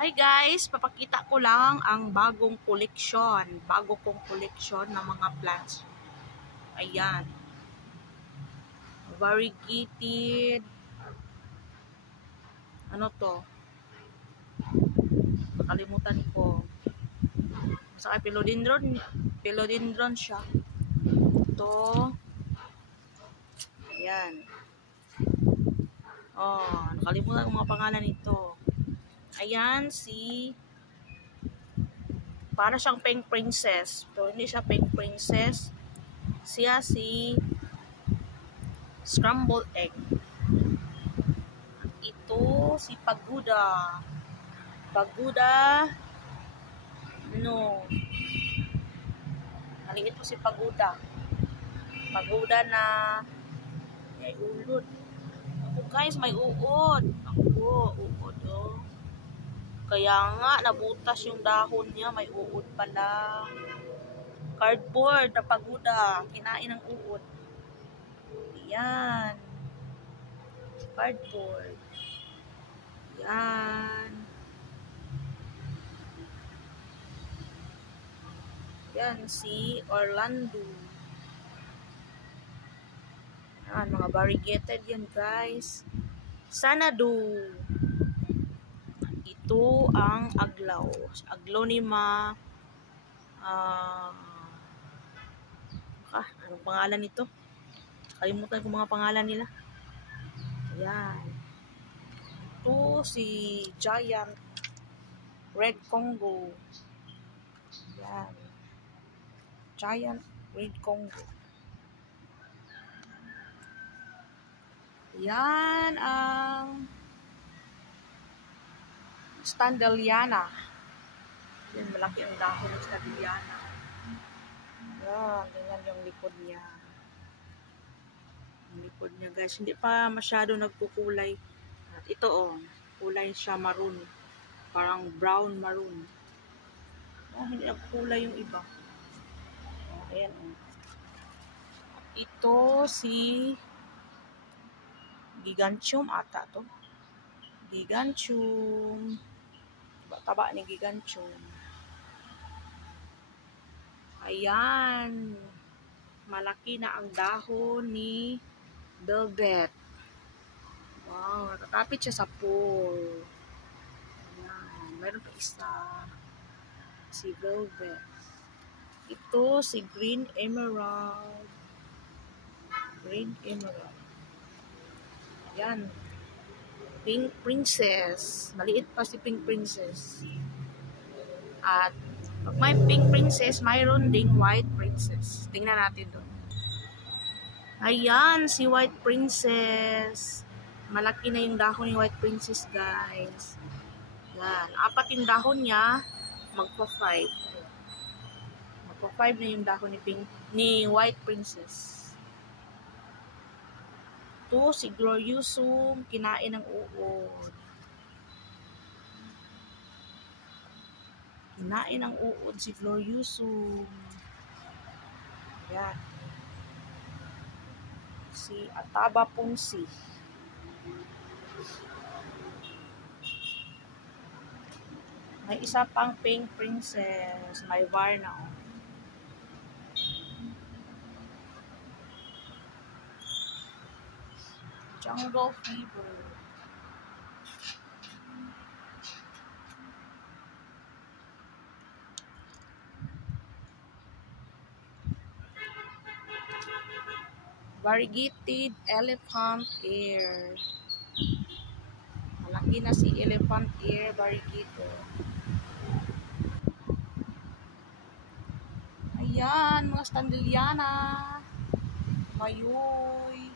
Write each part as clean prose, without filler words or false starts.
Hi guys, papakita ko lang ang bagong koleksyon. Bago kong koleksyon ng mga plants. Ayan. Variegated. Ano to? Nakalimutan ko. Saka philodendron. Philodendron siya. Ito. Ayan. Oh, nakalimutan ko mga pangalan nito. Ayan, para siyang pink princess. Pero hindi siya pink princess. Siya si scrambled egg. Ito si Pagoda. Pagoda. No. Maliit po si Pagoda. Pagoda na may ulod. Ako guys, may uod. Ako, uod oh. Kaya nga, nabutas yung dahon niya. May uod pala. Cardboard na Pagoda. Kinain ng uod. Ayan. Cardboard. Ayan. Yan, si Orlando. Yan, mga variegated yan guys. Sanadu. Ito ang aglaw. Aglonema. Anong pangalan nito? Kalimutan ko mga pangalan nila. Ayan. Ito si Giant Red Congo. Ayan. Giant Red Congo. Yan ang Standeliana. Yan, malaki ang dahon ng Standeliana. Yan, ganyan yung likod niya. Yung likod niya guys, hindi pa masyado nagkukulay. At ito oh, kulay siya maroon. Parang brown maroon. Oh, hindi nagkulay yung iba. Oh, ayan oh. Ito si Gigantium ata to. Gigantium. Taba ni Gigantium. Ayan. Malaki na ang dahon ni Velvet. Wow, nakakapit siya sa pool. Ayan. Meron pa isa. Si Velvet. Ito si Green Emerald. Green Emerald. Ayan. Pink Princess. Maliit pa si Pink Princess. At pag may Pink Princess, mayroon ding White Princess. Tingnan natin doon. Ayan, si White Princess. Malaki na yung dahon ni White Princess, guys. Yan. 4 yung dahon niya. Magpa-5. Magpa-5 na yung dahon ni White Princess. Ito, si Gloriosum. Kinain ng uod. Kinain ng uod si Gloriosum. Yan. Si Ataba Punsi. May isa pang Pink Princess. May Varna. Jungle Fever. Variegated Elephant Ear. Malaki na si Elephant Ear Variegated. Ayan, mga Standeliana. Mayoy.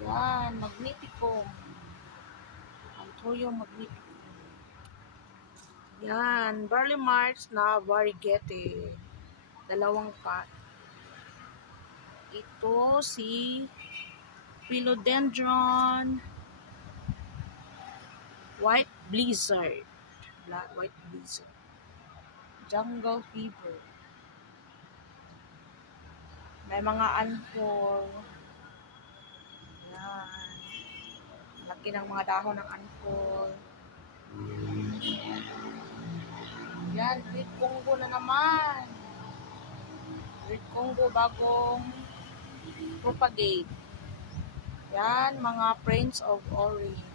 Ayan, Magnificum. Antoyo Magnificum. Yan, Barley March na variegated. 2 pot. Ito si Philodendron White Blizzard. White Blizzard. Jungle Fever. May mga anhol. Yan. Laki ng mga dahon ng ampol. Yan, Red Congo na naman. Red Congo bagong propagate. Yan, mga Prince of Orange.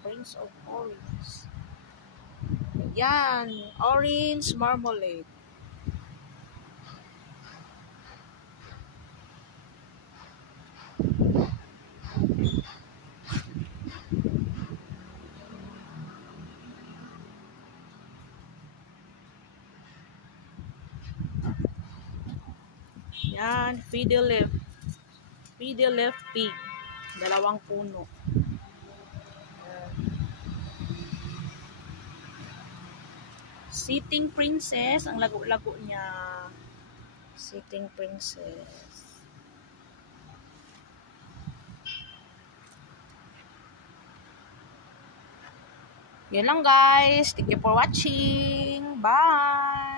Prince of Orange. Yan, orange marmalade. Yan, Fiddle Leaf Pig. 2 puno. Sitting Princess, ang lago-lago niya. Sitting Princess. Yan lang guys. Thank you for watching. Bye!